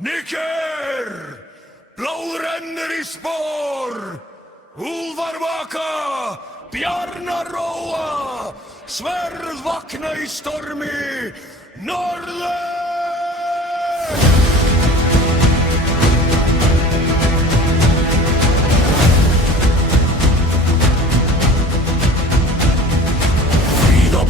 Níger! Blóð rennur í spór! Úlfar vaka! Bjarnar róa! Sverð vakna í stormi! Norður!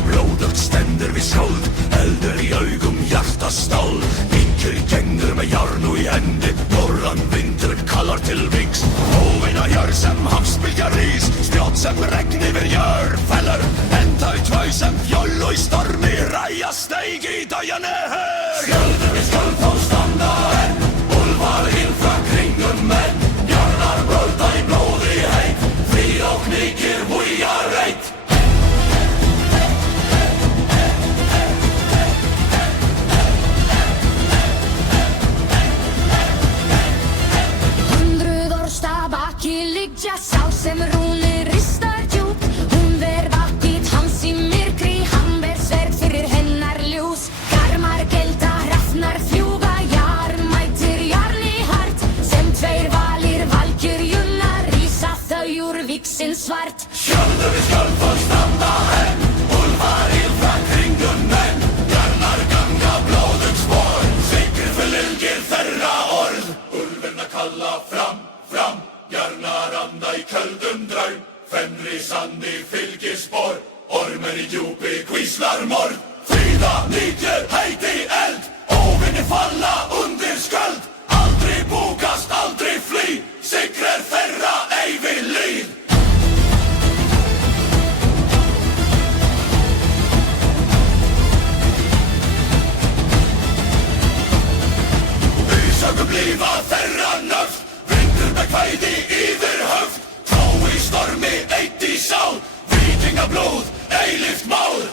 Blóðugt stendur við skáld, eldur í augum, hjartastál. Níger gengur með járn í hendi, norðan vindur kallar til vígs. Óvinna jörð sem hafsbylgja rís, spjót sem regn yfir jörð fellur. Enda í tvö sem fjöll og í stormi ræja steig í dagane her. Skjöldur við skjöld þá standa enn, úlfar hilfra kringum menn. Bjarnar brölda í blóði heit, því og Níger húja reit. Liggja sá sem rúnir ristar djúp. Hún ver vakit hans í myrkri, hann ber sverð fyrir hennar ljós. Garmar gelda, hrafnar fljúga, jarl mætir jarli hart. Sem tveir valir valkyrjunnar rísa þau úr víxin svart. Skjöldur við skjöld þá standa enn, úlfar ilfra kringum menn. Bjarnar ganga blóðug spór, sigrið fylgir þeirra orð. Úlfirna kalla fram, fram. Bjarnar anda í köldum draum, fenri sandi fylgir spór. Ormur í djúpi hvíslar morð. Fríða Níger heiti eld, óvinni falla undir skjöld. Aldrei búkast, aldrei flý, sigrar þeirra ei við lýð. Ísökum lífa þeirra nöfn, vindur með kvæði yfir höfn. Tró í stormi, eitt í sál, víkingablóð, eilíft mál.